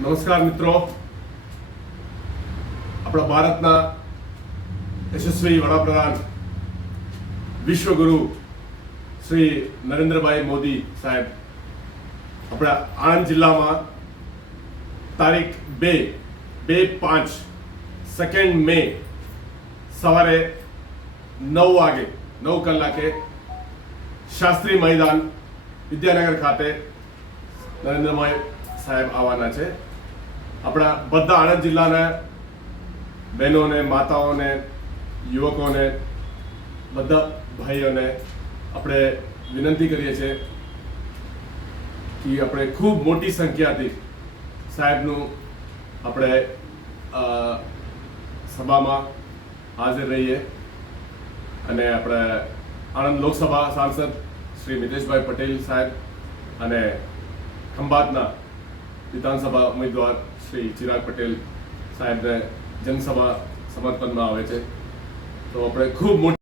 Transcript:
નમસ્કાર મિત્રો, આપણા ભારતના યશસ્વી વડાપ્રધાન વિશ્વગુરુ શ્રી નરેન્દ્રભાઈ મોદી સાહેબ આપણા આણંદ જિલ્લામાં તારીખ 2 મે સવારે 9 વાગે 9 કલાકે શાસ્ત્રી मैदान વિદ્યાનગર ખાતે નરેન્દ્રભાઈ સાહેબ આવવાના છે। આપણા બધા આણંદ જિલ્લાના બહેનોને, માતાઓને, યુવકોને, બધા ભાઈઓને આપણે વિનંતી કરીએ છીએ કે આપણે ખૂબ મોટી સંખ્યાથી સાહેબનું આપણે સભામાં હાજર રહીએ અને આપણે આણંદ લોકસભા સાંસદ શ્રી મિતેશભાઈ પટેલ સાહેબ અને ખંભાતના વિધાનસભા ઉમેદવાર શ્રી ચિરાગ પટેલ સાહેબને જનસભા સમર્પણમાં આવે છે, તો આપણે ખૂબ મોટી